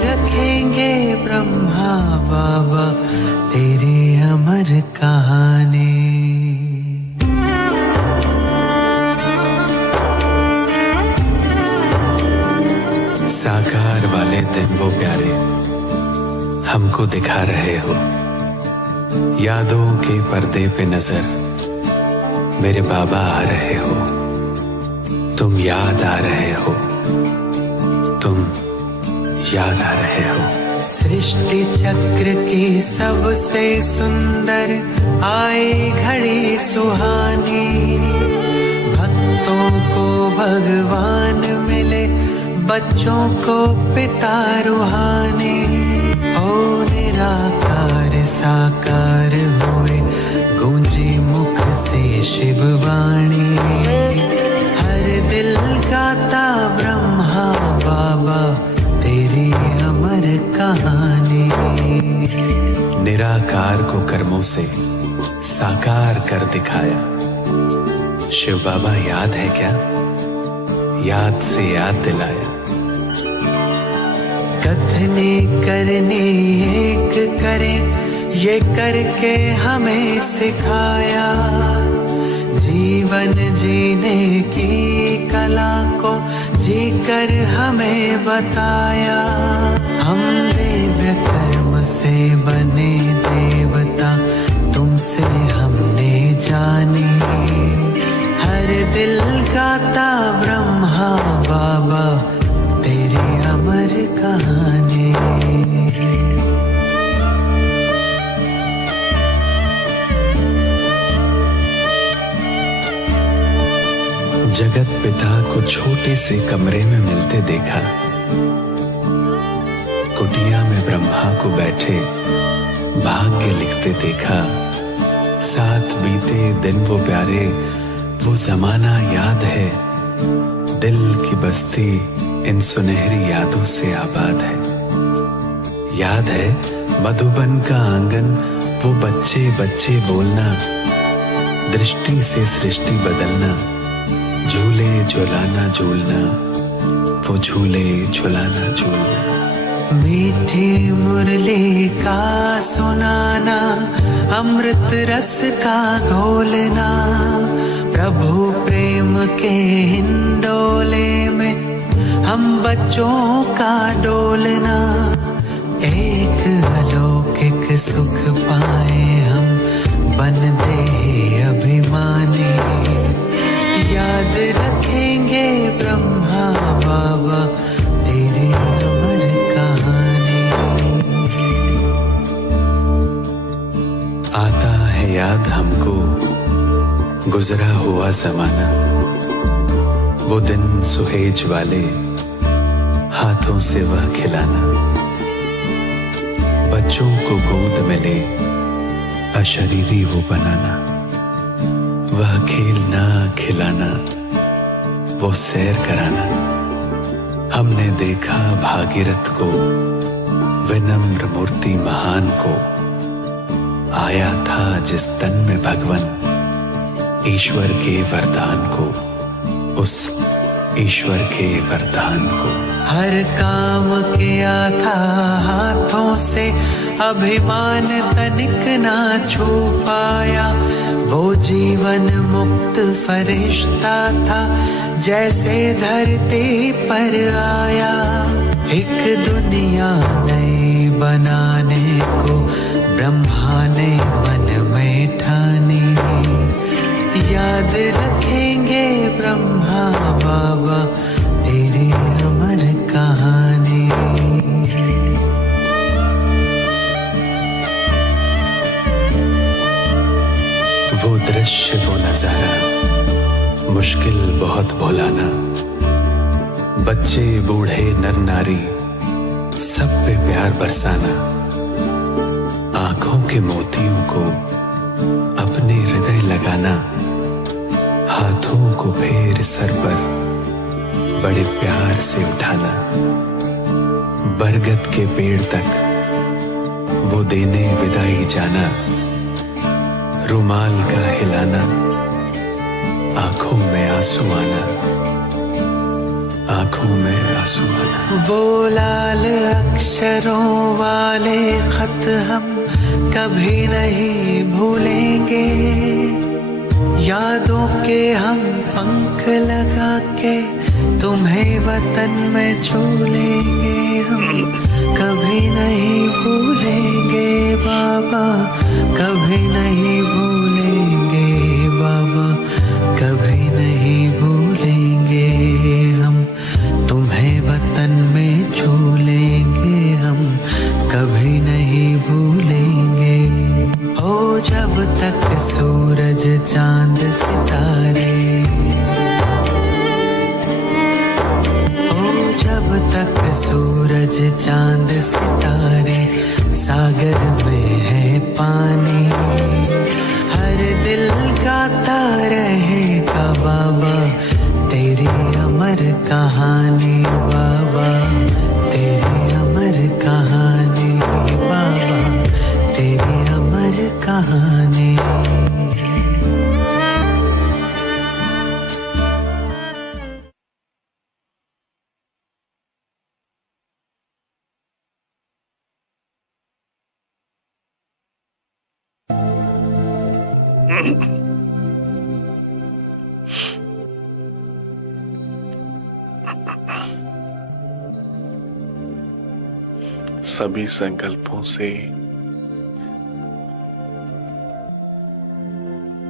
रखेंगे ब्रह्मा बाबा तेरी अमर कहानी। साकार वाले दिन वो प्यारे हमको दिखा रहे हो, यादों के पर्दे पे नजर मेरे बाबा आ रहे हो। तुम याद आ रहे हो, तुम याद आ रहे हो। सृष्टि चक्र की सबसे सुंदर आई घड़ी सुहानी, भक्तों को भगवान मिले, बच्चों को पिता रूहानी। ओ निराकार साकार होए, गूंजी मुख से शिव वाणी, हर दिल गाता ब्रह्मा बाबा तेरी अमर कहानी। निराकार को कर्मों से साकार कर दिखाया, शिव बाबा याद है क्या? याद से याद दिलाया। कथने करने एक करे, ये करके हमें सिखाया, जीवन जीने की कला को जीकर हमें बताया। हम दिव्य कर्म से बने देवता, तुमसे हमने जानी, हर दिल गाता ब्रह्मा बाबा तेरी अमर कहानी। जगत पिता को छोटे से कमरे में मिलते देखा, कुटिया में ब्रह्मा को बैठे भाग्य लिखते देखा। साथ बीते दिन वो प्यारे, वो जमाना याद है, दिल की बस्ती इन सुनहरी यादों से आबाद है। याद है मधुबन का आंगन, वो बच्चे बच्चे बोलना, दृष्टि से सृष्टि बदलना, झूले झुलाना झूलना, वो झूले झुलाना झूलना। मीठी मुरली का सुनाना, अमृत रस का घोलना, प्रभु प्रेम के हिंडोले में हम बच्चों का डोलना। एक अलौकिक सुख पाए हम, बन दे अभिमानी, याद रखेंगे ब्रह्मा बाबा तेरी अमर कहानी। आता है याद हमको गुजरा हुआ जमाना, वो दिन सुहेज वाले हाथों से वह खिलाना, बच्चों को गोद में ले अशरीरी वो बनाना, वह खेलना खिलाना, वो सैर कराना। हमने देखा भागीरथ को, विनम्र मूर्ति महान को, आया था जिस तन में भगवन, ईश्वर के वरदान को, उस ईश्वर के वरदान को। हर काम किया था हाथों से, अभिमान तनिक ना छू पाया, वो जीवन मुक्त फरिश्ता था, जैसे धरती पर आया। एक दुनिया नई बनाने को ब्रह्मा ने मन में ठानी, याद रखेंगे ब्रह्मा बाबा तेरी अमर कहानी। वो दृश्य वो नजारा मुश्किल बहुत भुलाना, बच्चे बूढ़े नर नारी सब पे प्यार बरसाना, आंखों के मोतियों को अपने हृदय लगाना, हाथों को फेर सर पर बड़े प्यार से उठाना, बरगद के पेड़ तक वो देने विदाई जाना, रुमाल का हिलाना, आंखों में आंसू आना, आंखों आंखों में आंसू आना। वो लाल अक्षरों वाले खत हम कभी नहीं भूलेंगे, यादों के हम पंख लगा के तुम्हें वतन में छू लेंगे हम, कभी नहीं भूलेंगे बाबा, कभी नहीं भूलेंगे बाबा, कभी नहीं भूलेंगे हम, तुम्हें वतन में छू लेंगे हम, कभी नहीं भूलेंगे। हो जब तक सूरज चांद सितारे, हो जब तक सूरज चांद सितारे, सागर में है पानी, हर दिल गाता रहेगा बाबा तेरी अमर कहानी, बाबा तेरी अमर कहानी, बाबा तेरी अमर कहानी। सभी संकल्पों से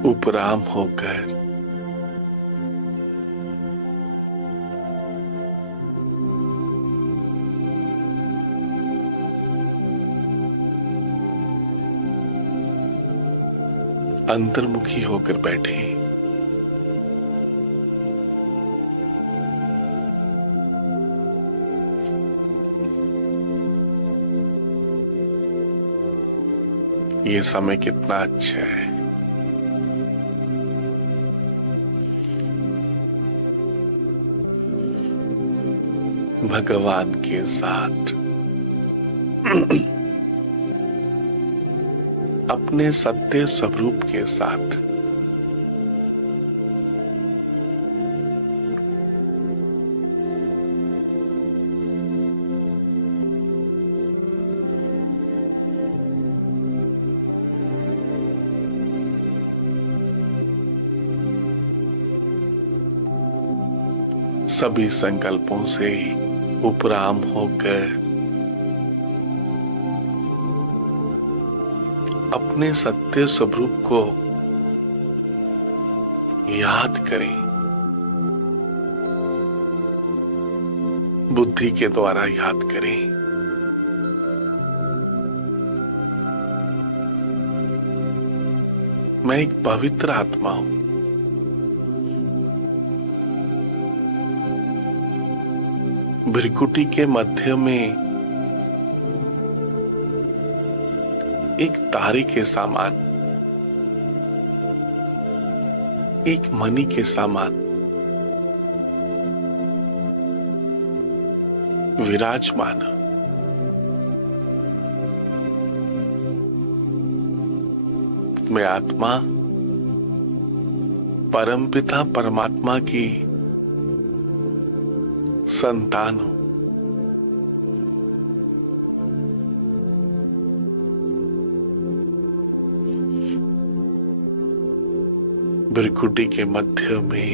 उपराम होकर अंतर्मुखी होकर बैठे। ये समय कितना अच्छा है। भगवान के साथ अपने सत्य स्वरूप के साथ सभी संकल्पों से उपराम होकर अपने सत्य स्वरूप को याद करें, बुद्धि के द्वारा याद करें। मैं एक पवित्र आत्मा हूं, भ्रिकुटी के मध्य में एक तारे के समान, एक मणि के समान विराजमान। मैं आत्मा परमपिता परमात्मा की संतान हूं। भ्रिकुटी के मध्य में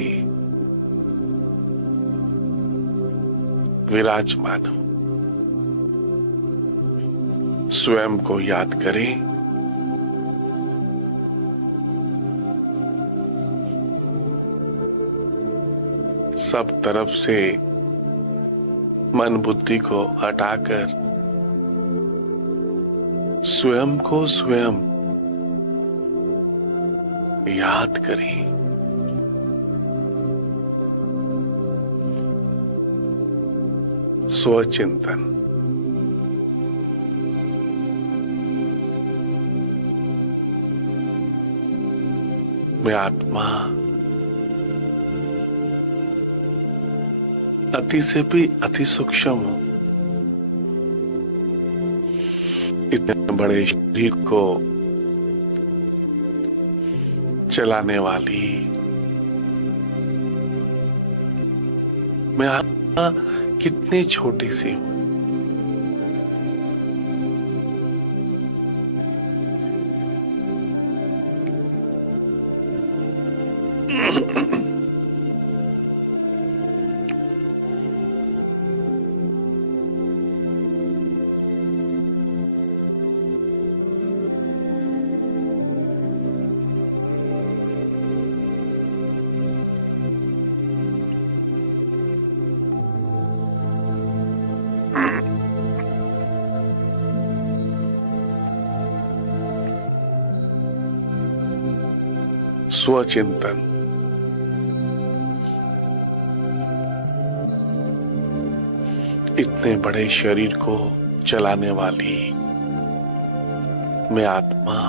विराजमान हूं। स्वयं को याद करें। सब तरफ से मन बुद्धि को हटाकर स्वयं को स्वयं याद करें। स्वचिंतन। मैं आत्मा अति से भी अति सूक्ष्म हूं। इतने बड़े शरीर को चलाने वाली मैं कितनी छोटी सी हूं। स्वचिंतन। इतने बड़े शरीर को चलाने वाली मैं आत्मा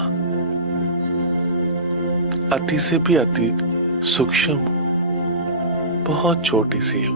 अति से भी अति सूक्ष्म हूं, बहुत छोटी सी हूं।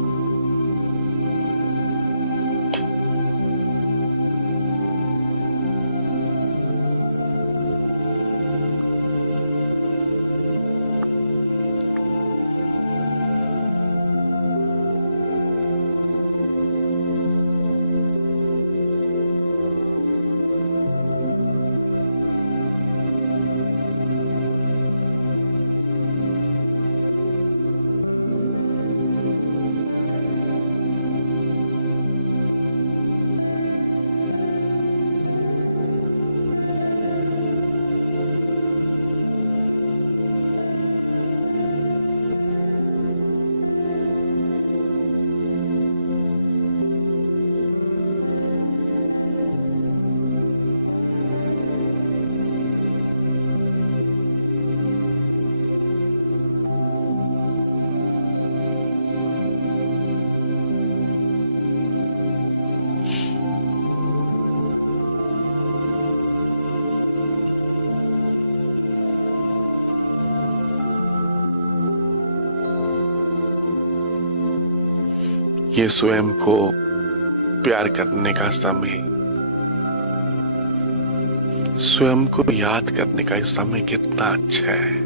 ये स्वयं को प्यार करने का समय, स्वयं को याद करने का समय कितना अच्छा है।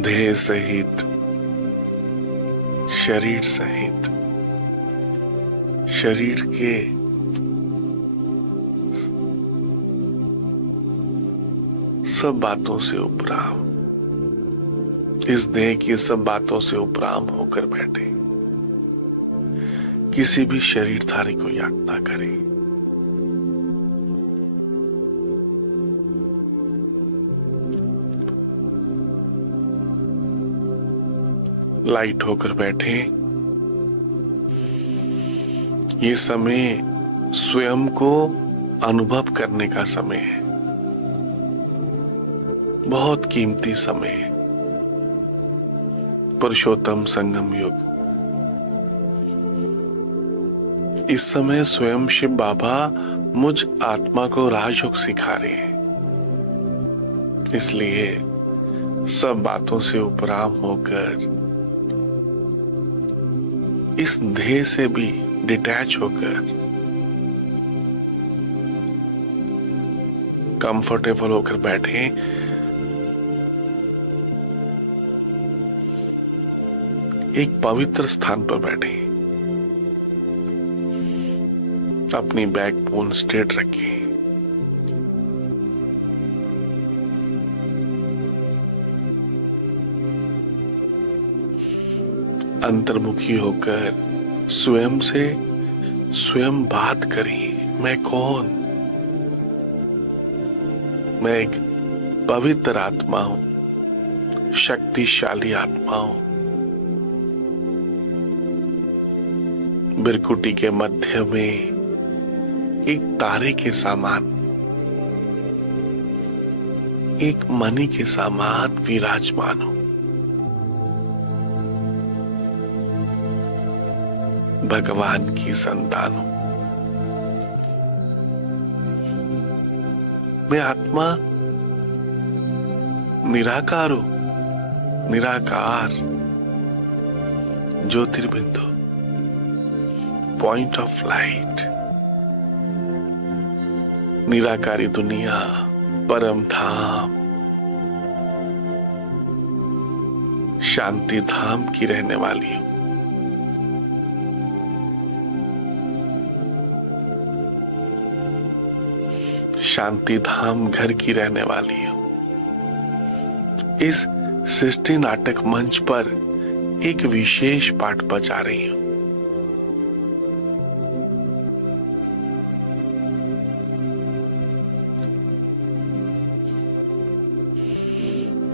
देह सहित, शरीर सहित, शरीर के सब बातों से उपराम, इस देह की सब बातों से उपराम होकर बैठे, किसी भी शरीरधारी को याद ना करें। लाइट होकर बैठे। ये समय स्वयं को अनुभव करने का समय है, बहुत कीमती समय है। पुरुषोत्तम संगम युग। इस समय स्वयं शिव बाबा मुझ आत्मा को राजयोग सिखा रहे हैं, इसलिए सब बातों से उपराम होकर, इस देह से भी डिटैच होकर, कंफर्टेबल होकर बैठे। एक पवित्र स्थान पर बैठे, अपनी बैकबोन स्ट्रेट रखें, अंतर्मुखी होकर स्वयं से स्वयं बात करें। मैं कौन? मैं एक पवित्र आत्मा हूं, शक्तिशाली आत्मा हूं। बिरकुटी के मध्य में एक तारे के समान, एक मणि के समान विराजमान हूं। भगवान की संतान हूं। मैं आत्मा निराकार हो, निराकार ज्योतिर्बिंदु, पॉइंट ऑफ लाइट, निराकारी दुनिया, परम धाम, शांति धाम की रहने वाली हूं। शांति धाम घर की रहने वाली हूं। इस सृष्टि नाटक मंच पर एक विशेष पाठ बजा रही हूं।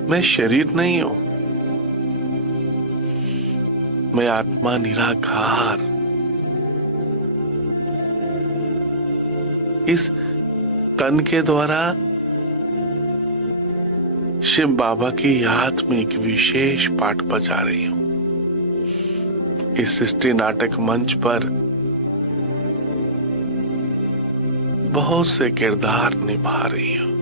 मैं शरीर नहीं हूं, मैं आत्मा निराकार। इस तन के द्वारा शिव बाबा की याद में एक विशेष पाठ बजा रही हूं। इस सृष्टि नाटक मंच पर बहुत से किरदार निभा रही हूं।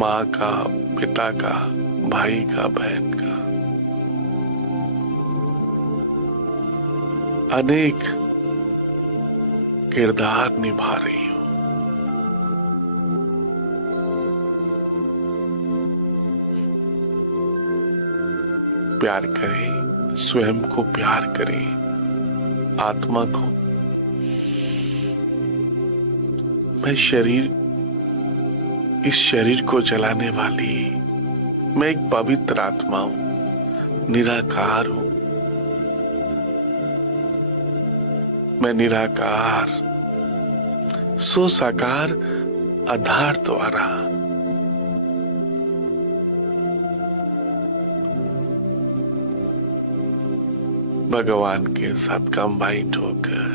माँ का, पिता का, भाई का, बहन का, अनेक किरदार निभा रही हूं। प्यार करें, स्वयं को प्यार करें, आत्मा को। मैं शरीर, इस शरीर को जलाने वाली मैं एक पवित्र आत्मा हूं, निराकार हूं। मैं निराकार सो साकार आधार द्वारा भगवान के साथ कंबाइंड होकर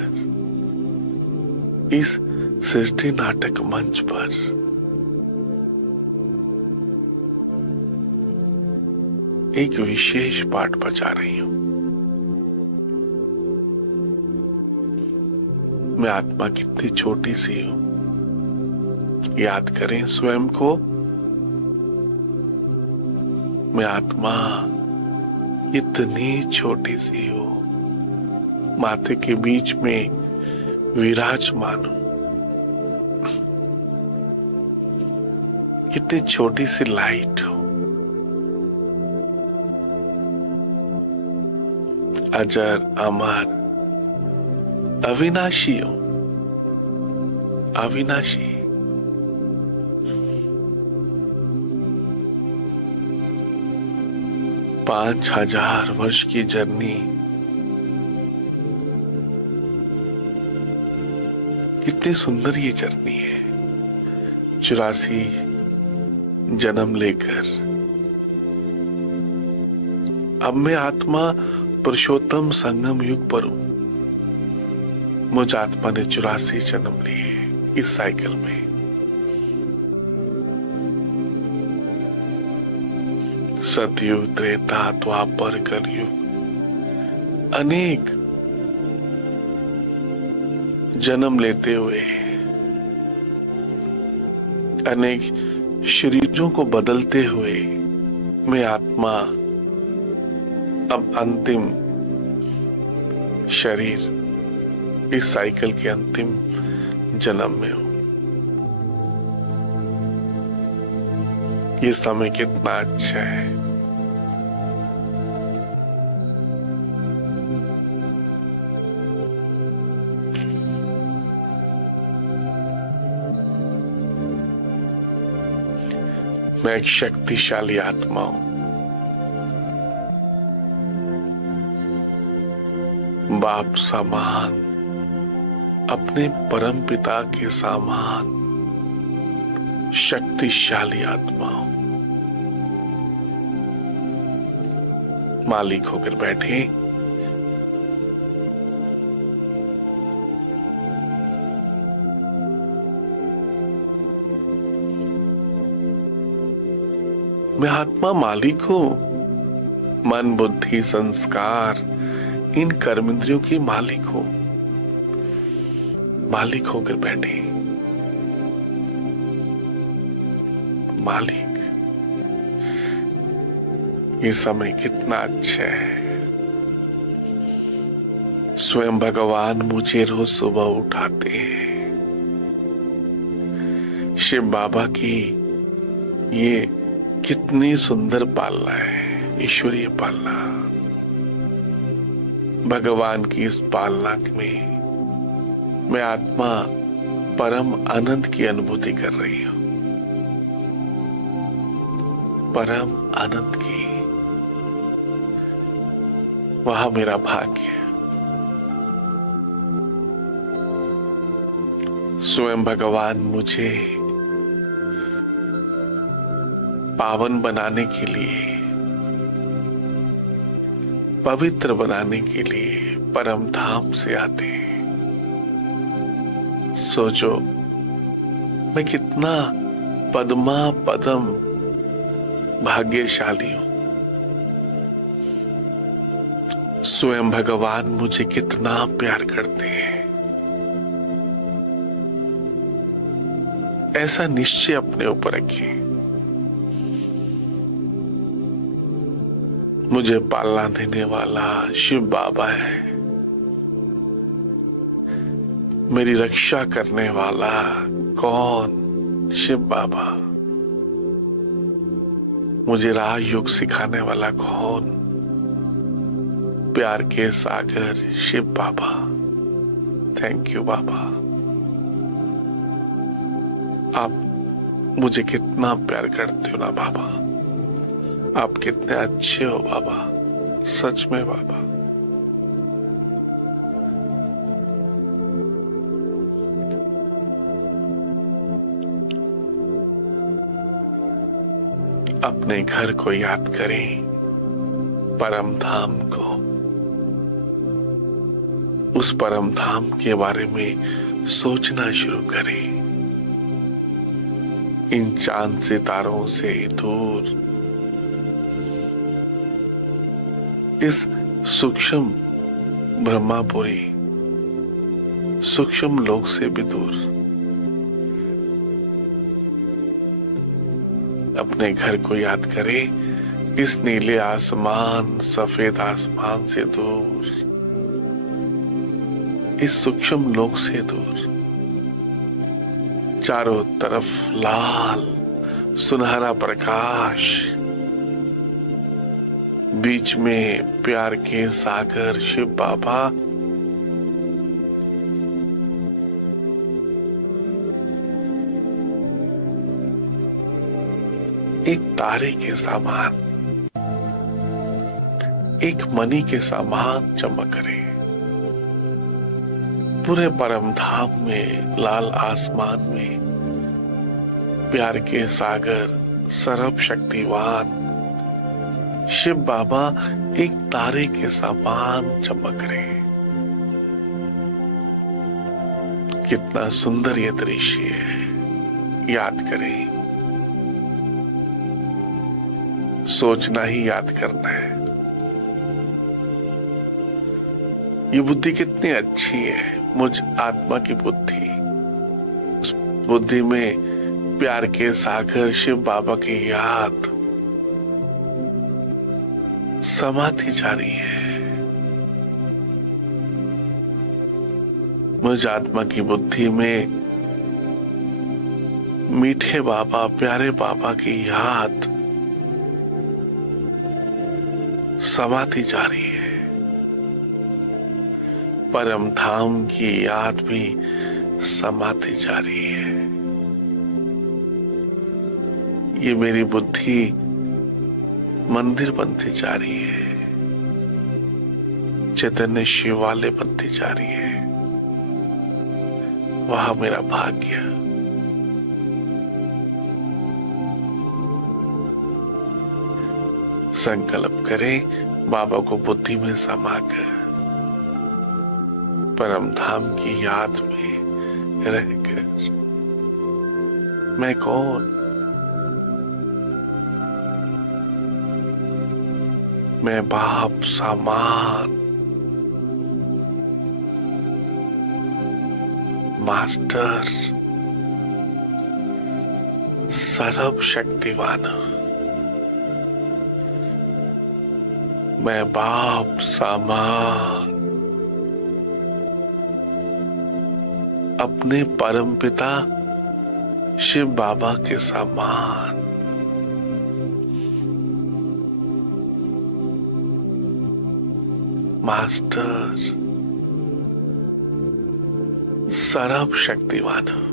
इस सृष्टि नाटक मंच पर एक विशेष पाठ बजा रही हूं। मैं आत्मा कितनी छोटी सी हूं, याद करें स्वयं को। मैं आत्मा इतनी छोटी सी हूं, माथे के बीच में विराजमान हूं। कितनी छोटी सी लाइट हूं, अजर अमर अविनाशी हूं, अविनाशी। पांच 5000 वर्ष की जर्नी कितनी सुंदर ये जर्नी है। 84 जन्म लेकर अब मैं आत्मा पुरुषोत्तम संगम युग पर हूं। मुझ आत्मा ने 84 जन्म लिए इस साइकिल में। सतयुग, त्रेता, द्वापर, कलयुग, अनेक जन्म लेते हुए, अनेक शरीरों को बदलते हुए मैं आत्मा अब अंतिम शरीर, इस साइकिल के अंतिम जन्म में हूं। ये समय कितना अच्छा है। मैं एक शक्तिशाली आत्मा हूं। बाप समान, अपने परम पिता के समान शक्तिशाली आत्मा हूं। मालिक होकर बैठे। मैं आत्मा मालिक हूं। मन, बुद्धि, संस्कार, इन कर्मेंद्रियों की मालिक हूं। मालिक होकर बैठे। मालिक, ये समय कितना अच्छा है। स्वयं भगवान मुझे रोज सुबह उठाते हैं। शिव बाबा की ये कितनी सुंदर पालना है, ईश्वरीय पालना। भगवान की इस पालना में मैं आत्मा परम आनंद की अनुभूति कर रही हूं, परम आनंद की। वह मेरा भाग्य। स्वयं भगवान मुझे पावन बनाने के लिए, पवित्र बनाने के लिए परम धाम से आते हैं। सोचो मैं कितना पद्मा पदम भाग्यशाली हूं। स्वयं भगवान मुझे कितना प्यार करते हैं। ऐसा निश्चय अपने ऊपर रखिए। मुझे पालना देने वाला शिव बाबा है, मेरी रक्षा करने वाला कौन? शिव बाबा। मुझे राजयोग सिखाने वाला कौन? प्यार के सागर शिव बाबा। थैंक यू बाबा। आप मुझे कितना प्यार करते हो ना बाबा। आप कितने अच्छे हो बाबा, सच में बाबा। अपने घर को याद करें, परम धाम को। उस परम धाम के बारे में सोचना शुरू करें। इन चांद सितारों से दूर, इस सूक्ष्म ब्रह्मापुरी सूक्ष्म लोक से भी दूर, अपने घर को याद करें। इस नीले आसमान, सफेद आसमान से दूर, इस सूक्ष्म लोक से दूर, चारों तरफ लाल सुनहरा प्रकाश, बीच में प्यार के सागर शिव बाबा। एक तारे के समान, एक मणि के समान चमक रहे। पूरे परम धाम में, लाल आसमान में प्यार के सागर सर्वशक्तिवान शिव बाबा एक तारे के समान चमक रहे। कितना सुंदर ये दृश्य है। याद करें, सोचना ही याद करना है। ये बुद्धि कितनी अच्छी है, मुझ आत्मा की बुद्धि। उस बुद्धि में प्यार के सागर शिव बाबा की याद समाती जा रही है। मुझ आत्मा की बुद्धि में मीठे बाबा, प्यारे बाबा की याद समाती जा रही है। परम धाम की याद भी समाती जा रही है। ये मेरी बुद्धि मंदिर बनती जा रही है, चैतन्य शिवालय बनती जा रही है। वह मेरा भाग्य। संकल्प करें, बाबा को बुद्धि में समाकर परम धाम की याद में रहकर, मैं कौन? मैं बाप सामान, मास्टर, सर्व शक्तिवान हूं। मैं बाप समान अपने परम पिता शिव बाबा के समान मास्टर सर्व शक्तिवान हूं।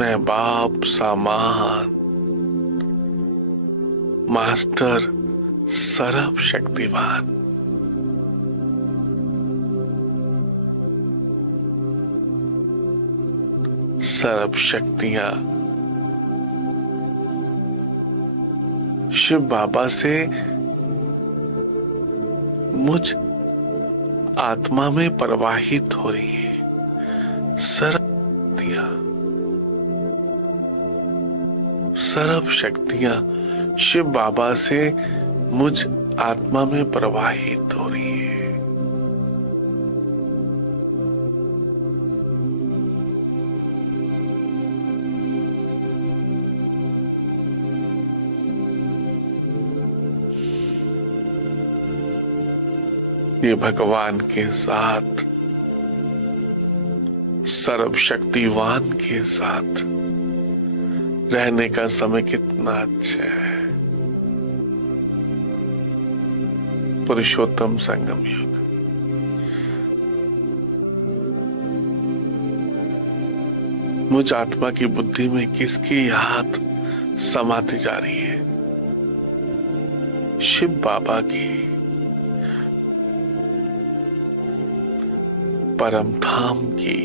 मैं बाप समान मास्टर सर्व शक्तिवान सर्व शक्तियां शिव बाबा से मुझ आत्मा में प्रवाहित हो रही है। सर्व शक्तियां शिव बाबा से मुझ आत्मा में प्रवाहित हो रही है। ये भगवान के साथ सर्वशक्तिवान के साथ रहने का समय कितना अच्छा है। पुरुषोत्तम संगम युग। मुझ आत्मा की बुद्धि में किसकी याद समाती जा रही है? शिव बाबा की, परम धाम की।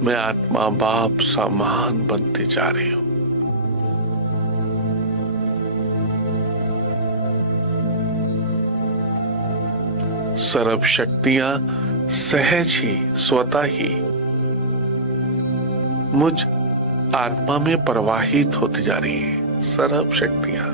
मैं आत्मा बाप समान बनती जा रही हूं। सर्व शक्तियां सहज ही स्वतः ही मुझ आत्मा में प्रवाहित होती जा रही है। सर्व शक्तियां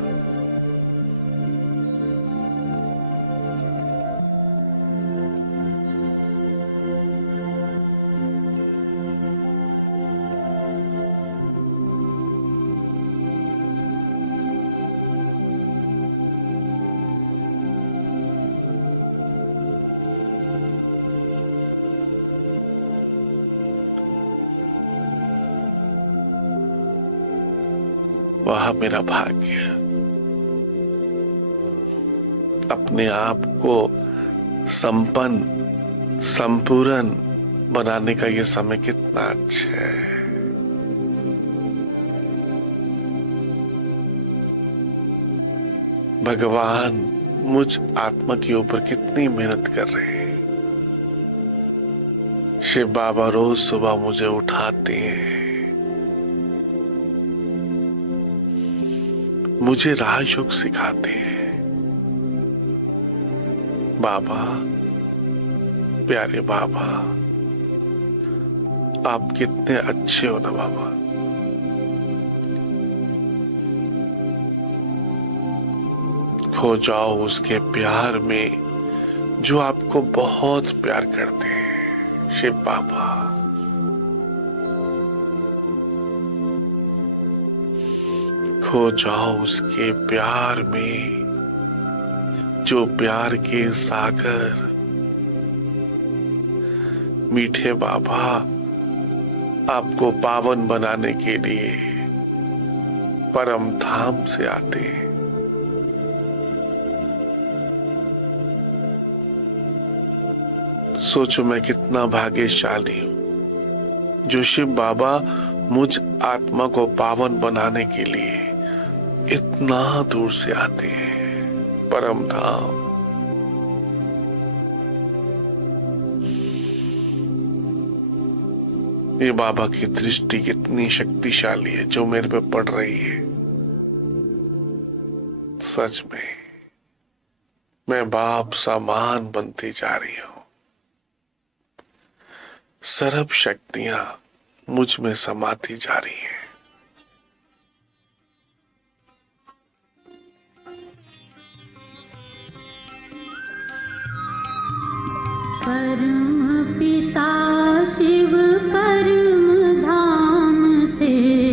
वह मेरा भाग्य। अपने आप को संपन्न संपूर्ण बनाने का यह समय कितना अच्छा है। भगवान मुझ आत्मा के ऊपर कितनी मेहनत कर रहे हैं। शिव बाबा रोज सुबह मुझे उठाते हैं, मुझे राजयोग सिखाते हैं। बाबा, प्यारे बाबा, आप कितने अच्छे हो ना बाबा। खो जाओ उसके प्यार में जो आपको बहुत प्यार करते हैं। शिव बाबा, खो जाओ उसके प्यार में जो प्यार के सागर। मीठे बाबा, आपको पावन बनाने के लिए परम धाम से आते हैं। सोचो मैं कितना भाग्यशाली हूं जो शिव बाबा मुझ आत्मा को पावन बनाने के लिए इतना दूर से आते हैं। परम धाम। ये बाबा की दृष्टि कितनी शक्तिशाली है जो मेरे पे पड़ रही है। सच में मैं बाप समान बनती जा रही हूं। सर्व शक्तियां मुझ में समाती जा रही हैं। परम पिता शिव परम धाम से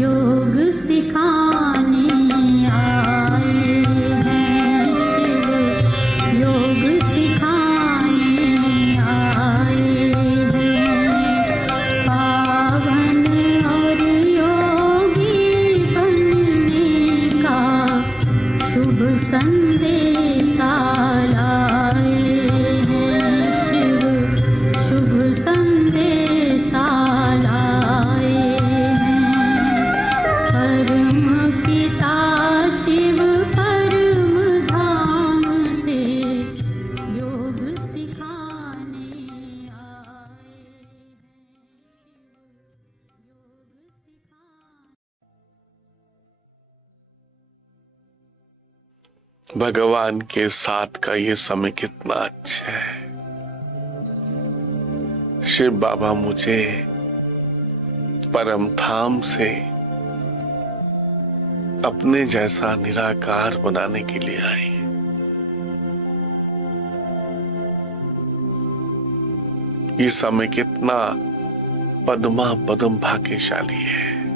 योग सिखाने आए हैं। शिव योग सिखाने आए हैं। पावन और योगी बनने का शुभ संदेशा लाए हैं। शिव शुभ संदेशा लाए हैं। परम पिता शिव परम धाम से योग सिखाने आए हैं। भगवान के साथ का ये समय कितना अच्छा है। शिव बाबा मुझे परम धाम से अपने जैसा निराकार बनाने के लिए आए। ये समय कितना पद्मा पदम भाग्यशाली है।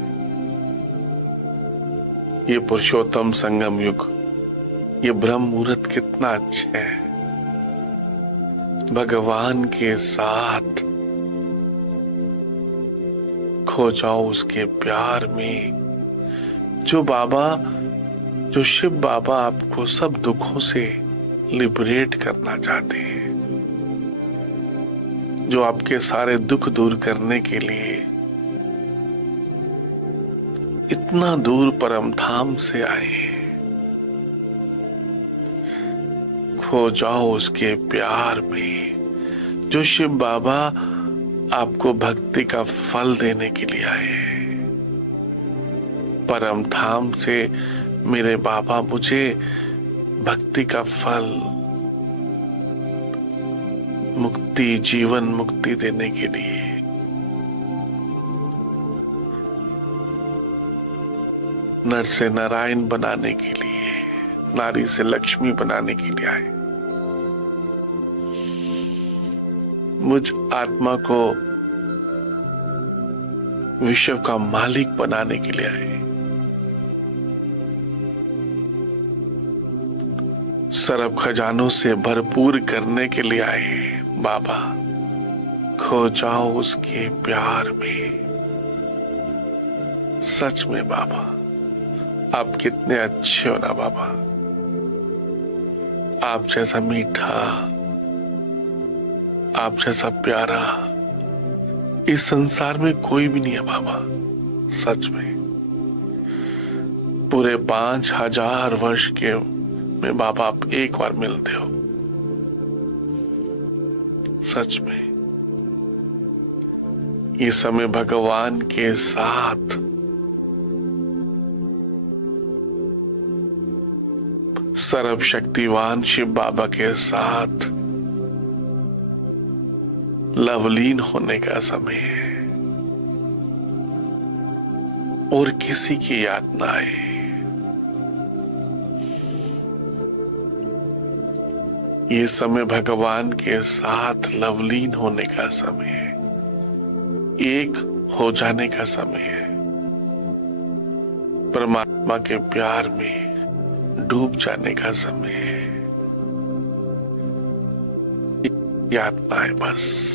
ये पुरुषोत्तम संगम युग, ये ब्रह्म मुहूर्त कितना अच्छा है। भगवान के साथ खो जाओ उसके प्यार में। जो शिव बाबा आपको सब दुखों से लिबरेट करना चाहते हैं, जो आपके सारे दुख दूर करने के लिए इतना दूर परम धाम से आए हैं। खो जाओ उसके प्यार में। जो शिव बाबा आपको भक्ति का फल देने के लिए आए हैं। परम धाम से मेरे बाबा मुझे भक्ति का फल, मुक्ति, जीवन मुक्ति देने के लिए, नर से नारायण बनाने के लिए, नारी से लक्ष्मी बनाने के लिए आए। मुझ आत्मा को विश्व का मालिक बनाने के लिए आए। सरब खजानों से भरपूर करने के लिए आए। बाबा, खो जाओ उसके प्यार में। सच में बाबा, आप कितने अच्छे हो ना बाबा। आप जैसा मीठा, आप जैसा प्यारा इस संसार में कोई भी नहीं है बाबा। सच में पूरे 5000 वर्ष के में बाबा आप एक बार मिलते हो। सच में ये समय भगवान के साथ सर्वशक्तिवान शिव बाबा के साथ लवलीन होने का समय है। और किसी की याद ना आए। ये समय भगवान के साथ लवलीन होने का समय है। एक हो जाने का समय है। परमात्मा के प्यार में डूब जाने का समय है। याद ना आए बस।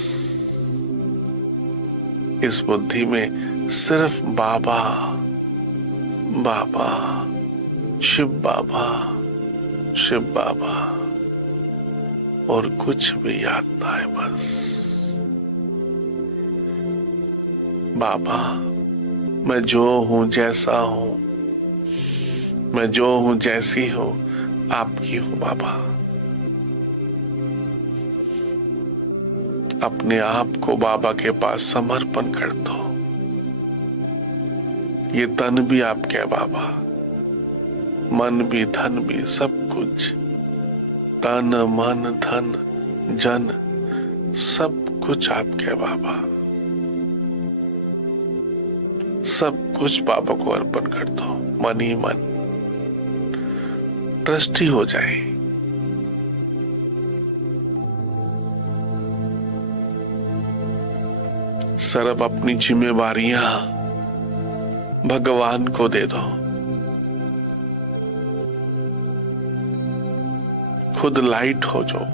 इस बुद्धि में सिर्फ बाबा बाबा, शिव बाबा, शिव बाबा, और कुछ भी याद ना आए बस। बाबा, मैं जो हूं, जैसा हूं, मैं जो हूं, जैसी हूं, आपकी हूं बाबा। अपने आप को बाबा के पास समर्पण कर दो। ये तन भी आपका है बाबा, मन भी, धन भी, सब कुछ। तन, मन, धन, जन, सब कुछ आपका है बाबा। सब कुछ बाबा को अर्पण कर दो। मन ही मन ट्रस्टी हो जाए। सब अपनी जिम्मेवारियां भगवान को दे दो। खुद लाइट हो जाओ,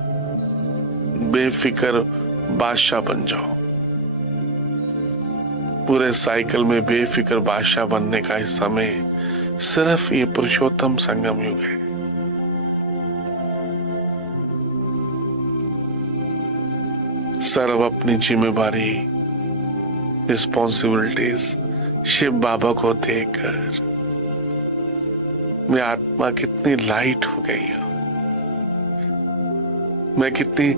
बेफिक्र बादशाह बन जाओ। पूरे साइकिल में बेफिक्र बादशाह बनने का समय सिर्फ ये पुरुषोत्तम संगम युग है। सर्व अपनी जिम्मेवारी रिस्पॉन्सिबिलिटीज शिव बाबा को देकर मैं आत्मा कितनी लाइट हो गई हूं, मैं कितनी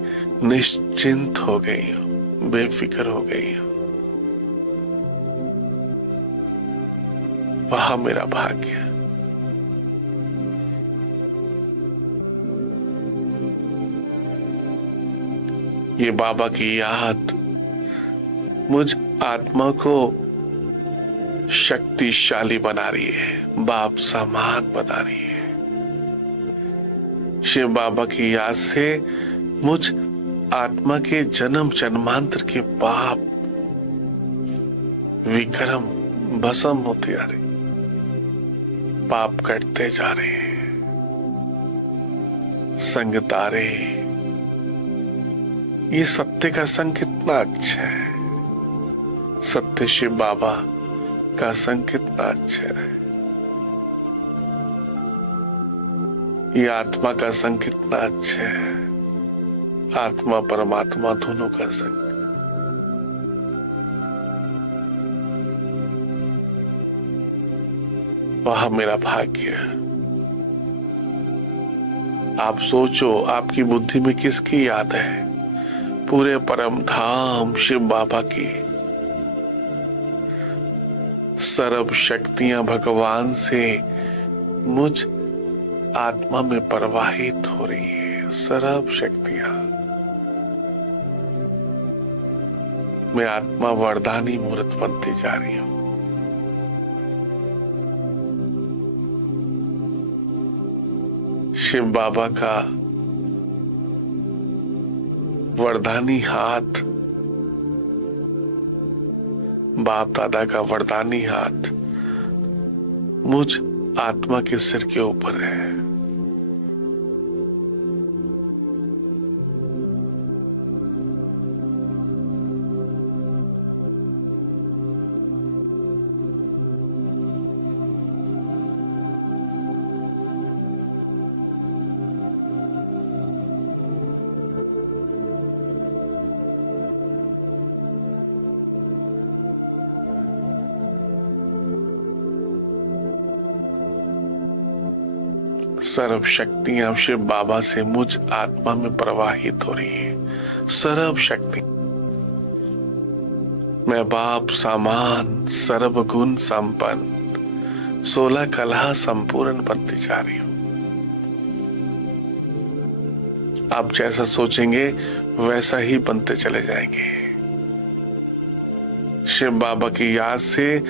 निश्चिंत हो गई हूं, बेफिक्र हो गई हूं। वह मेरा भाग्य। ये बाबा की याद मुझ आत्मा को शक्तिशाली बना रही है, बाप समान बना रही है। शिव बाबा की याद से मुझ आत्मा के जन्म जन्मांतर के पाप विक्रम भस्म होते जा रहे, पाप कटते जा रहे हैं। संग तारे, ये सत्य का संग कितना अच्छा है। सत्य शिव बाबा का संग कितना अच्छा है। ये आत्मा का संग कितना अच्छा है। आत्मा परमात्मा दोनों का संग। वह मेरा भाग्य। आप सोचो, आपकी बुद्धि में किसकी याद है? पूरे परम धाम शिव बाबा की। सर्व शक्तियां भगवान से मुझ आत्मा में प्रवाहित हो रही है। सर्व शक्तियां। मैं आत्मा वरदानी मूर्त बनती जा रही हूं। शिव बाबा का वरदानी हाथ, बाप दादा का वरदानी हाथ मुझ आत्मा के सिर के ऊपर है। सर्व शक्तियां शिव बाबा से मुझ आत्मा में प्रवाहित हो रही है। सर्व शक्ति। मैं बाप समान सर्व गुण संपन्न 16 कला संपूर्ण बनती जा रही हूं। आप जैसा सोचेंगे वैसा ही बनते चले जाएंगे। शिव बाबा की याद से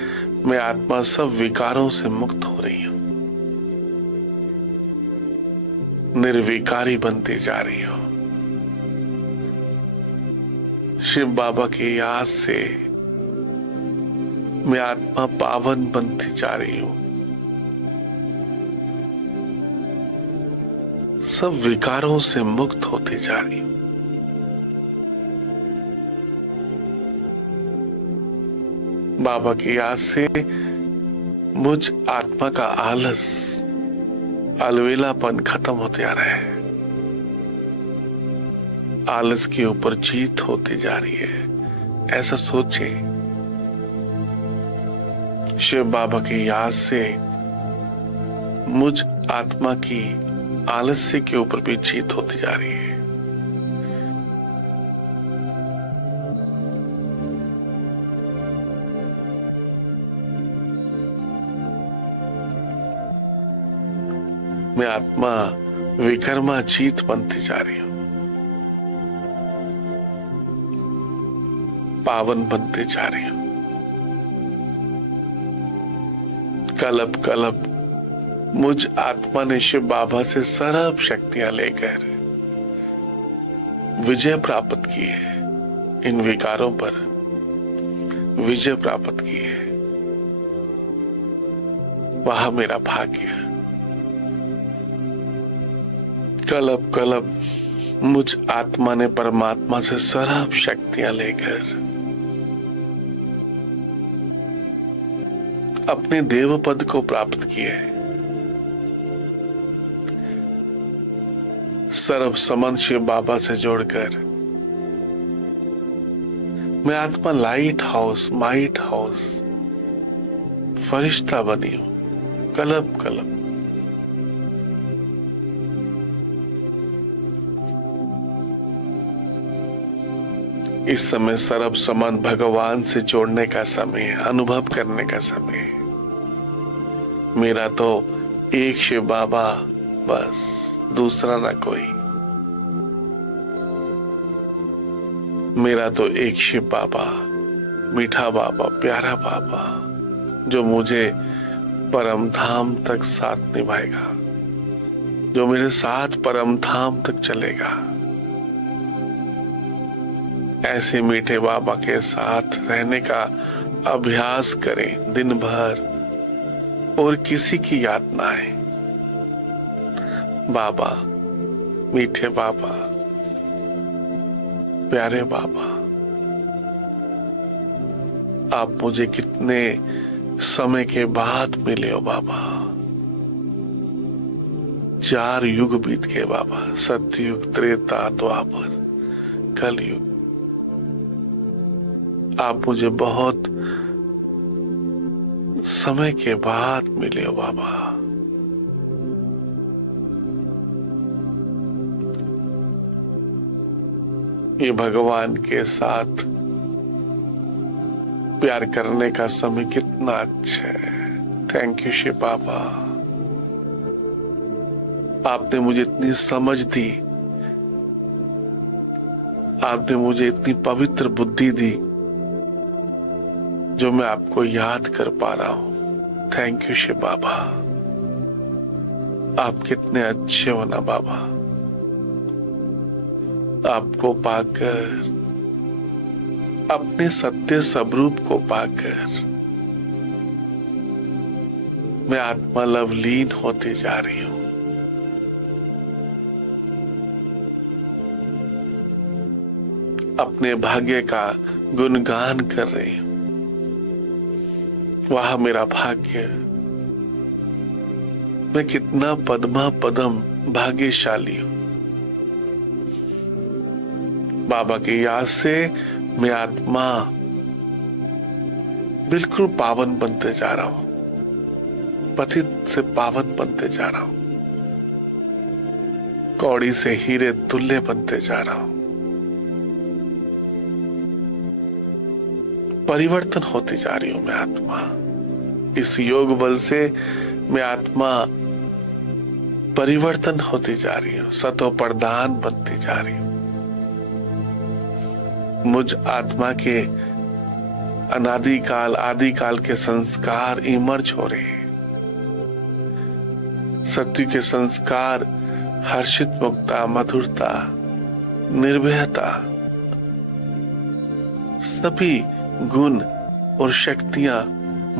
मैं आत्मा सब विकारों से मुक्त हो रही हूं। निर्विकारी बनती जा रही हूं। शिव बाबा की याद से मैं आत्मा पावन बनती जा रही हूं। सब विकारों से मुक्त होती जा रही हूं। बाबा की याद से मुझ आत्मा का आलस, अलवेलापन खत्म होते आ रहा है। आलस के ऊपर जीत होती जा रही है। ऐसा सोचे। शिव बाबा की याद से मुझ आत्मा की आलस्य के ऊपर भी जीत होती जा रही है। मैं आत्मा विकर्मा जीत बनती जा रही हूं। पावन बनते जा रही हूं। कल्प कल्प मुझ आत्मा ने शिव बाबा से सर्व शक्तियां लेकर विजय प्राप्त की है इन विकारों पर। विजय प्राप्त की है। वह मेरा भाग्य। कलब कलब मुझ आत्मा ने परमात्मा से सर्व शक्तियां लेकर अपने देव पद को प्राप्त किए। सर्व समन शिव बाबा से जोड़कर मैं आत्मा लाइट हाउस, माइट हाउस, फरिश्ता बनी हूं। कलब कलब इस समय सर्व संबंध भगवान से जोड़ने का समय, अनुभव करने का समय। मेरा तो एक शिव बाबा, बस दूसरा ना कोई। मेरा तो एक शिव बाबा, मीठा बाबा, प्यारा बाबा, जो मुझे परम धाम तक साथ निभाएगा, जो मेरे साथ परम धाम तक चलेगा। ऐसे मीठे बाबा के साथ रहने का अभ्यास करें दिन भर, और किसी की याद ना आए। बाबा, मीठे बाबा, प्यारे बाबा, आप मुझे कितने समय के बाद मिले हो बाबा। 4 युग बीत गए बाबा, सतयुग, त्रेता, द्वापर, कलयुग। आप मुझे बहुत समय के बाद मिले हो बाबा। ये भगवान के साथ प्यार करने का समय कितना अच्छा है। थैंक यू शिव बाबा। आपने मुझे इतनी समझ दी, आपने मुझे इतनी पवित्र बुद्धि दी, जो मैं आपको याद कर पा रहा हूं। थैंक यू शिव बाबा। आप कितने अच्छे हो ना बाबा। आपको पाकर, अपने सत्य स्वरूप को पाकर मैं आत्मा लवलीन होती जा रही हूं। अपने भाग्य का गुणगान कर रही हूं। वाह मेरा भाग्य, मैं कितना पद्मा पदम भाग्यशाली हूं। बाबा की याद से मैं आत्मा बिल्कुल पावन बनते जा रहा हूं, पतित से पावन बनते जा रहा हूं, कौड़ी से हीरे तुल्य बनते जा रहा हूं। परिवर्तन होती जा रही हूं मैं आत्मा। इस योग बल से मैं आत्मा परिवर्तन होती जा रही हूं, सतो प्रधान बनती जा रही हूं। मुझ आत्मा के अनादिकाल आदिकाल के संस्कार इमर्ज हो रहे हैं। सत्य के संस्कार, हर्षित मुक्ता, मधुरता, निर्भयता, सभी गुण और शक्तियां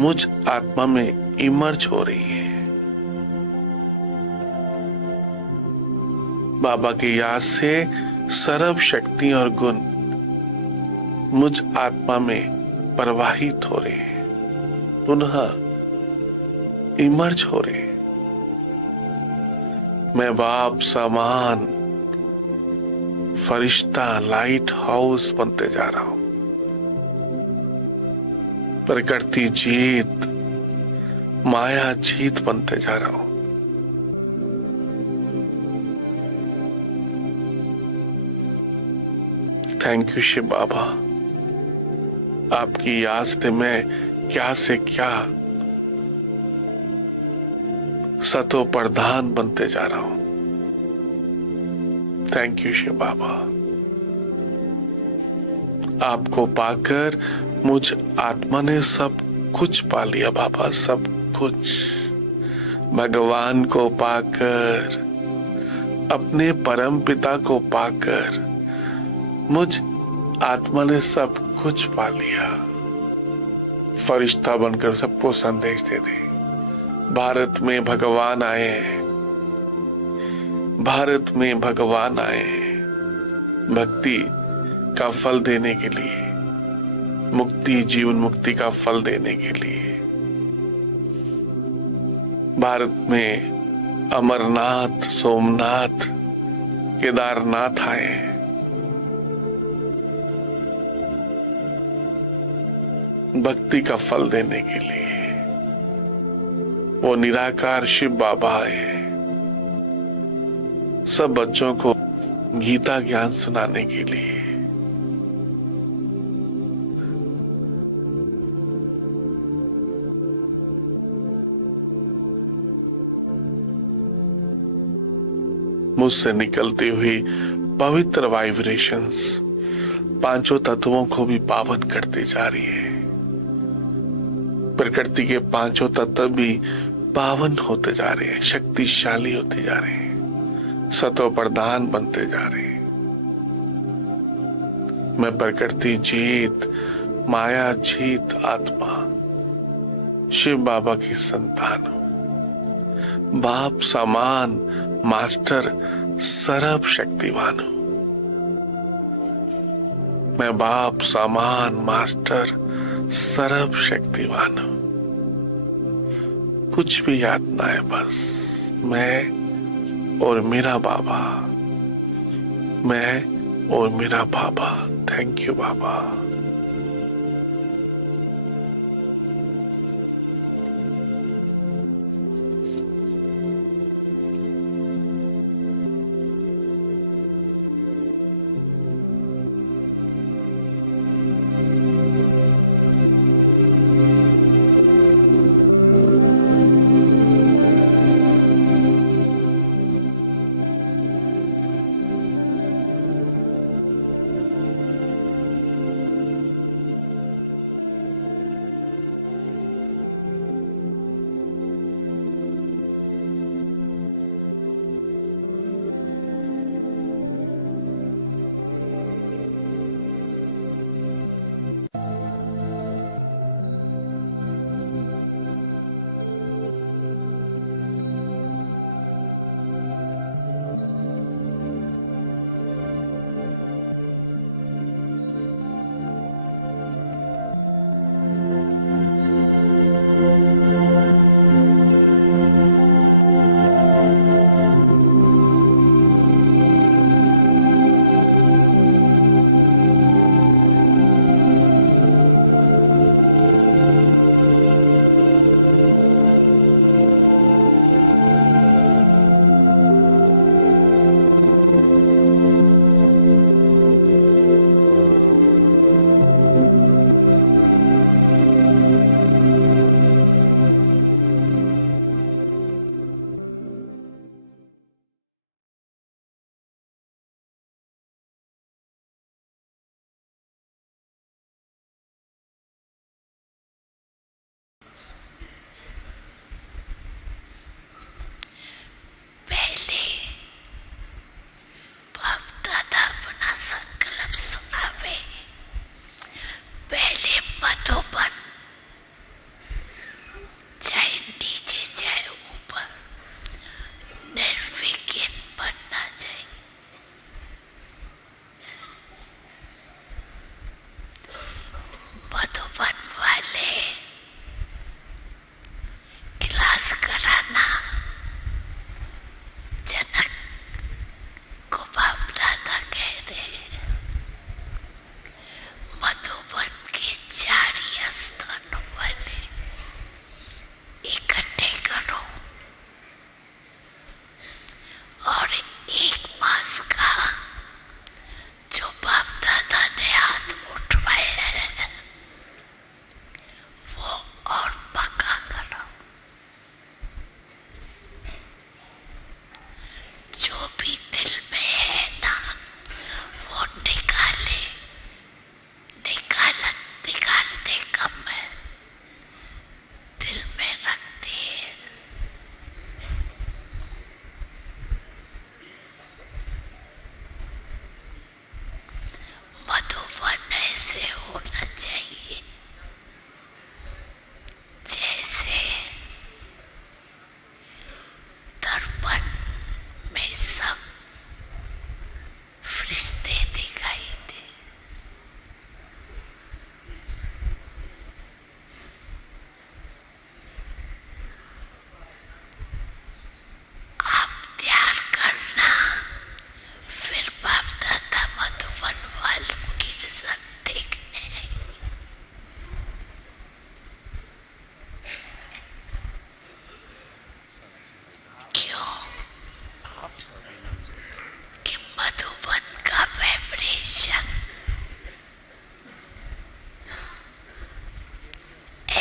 मुझ आत्मा में इमर्ज हो रही है। बाबा की याद से सर्व शक्ति और गुण मुझ आत्मा में प्रवाहित हो रहे हैं, पुनः इमर्ज हो रहे हैं। मैं बाप समान फरिश्ता, लाइट हाउस बनते जा रहा हूं। प्रकृति जीत, माया जीत बनते जा रहा हूं। थैंक यू शिव बाबा। आपकी याद से मैं क्या से क्या सतो प्रधान बनते जा रहा हूं। थैंक यू शिव बाबा। आपको पाकर मुझ आत्मा ने सब कुछ पा लिया बाबा, सब कुछ। भगवान को पाकर, अपने परम पिता को पाकर मुझ आत्मा ने सब कुछ पा लिया। फरिश्ता बनकर सबको संदेश दे दे, भारत में भगवान आए हैं, भारत में भगवान आए हैं भक्ति का फल देने के लिए, मुक्ति जीवन मुक्ति का फल देने के लिए। भारत में अमरनाथ, सोमनाथ, केदारनाथ आए हैं। भक्ति का फल देने के लिए। वो निराकार शिव बाबा आए हैं सब बच्चों को गीता ज्ञान सुनाने के लिए। मुझसे निकलती हुई पवित्र वाइब्रेशंस पांचों तत्वों को भी पावन करती जा रही है। प्रकृति के पांचों तत्व भी पावन होते जा रहे हैं, शक्तिशाली होते जा रहे हैं, सतो प्रधान बनते जा रहे हैं। मैं प्रकृति जीत, माया जीत आत्मा शिव बाबा की संतान हूं। बाप समान मास्टर सर्व शक्तिवान हूं। मैं बाप समान मास्टर सर्व शक्तिवान हूं। कुछ भी याद ना है, बस मैं और मेरा बाबा, मैं और मेरा बाबा। थैंक यू बाबा।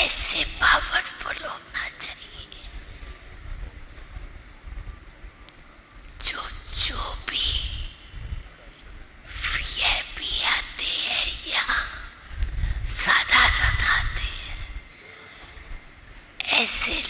ऐसे पावरफुल होना चाहिए जो जो भी वीआईपी आते हैं या साधारण आते हैं, ऐसे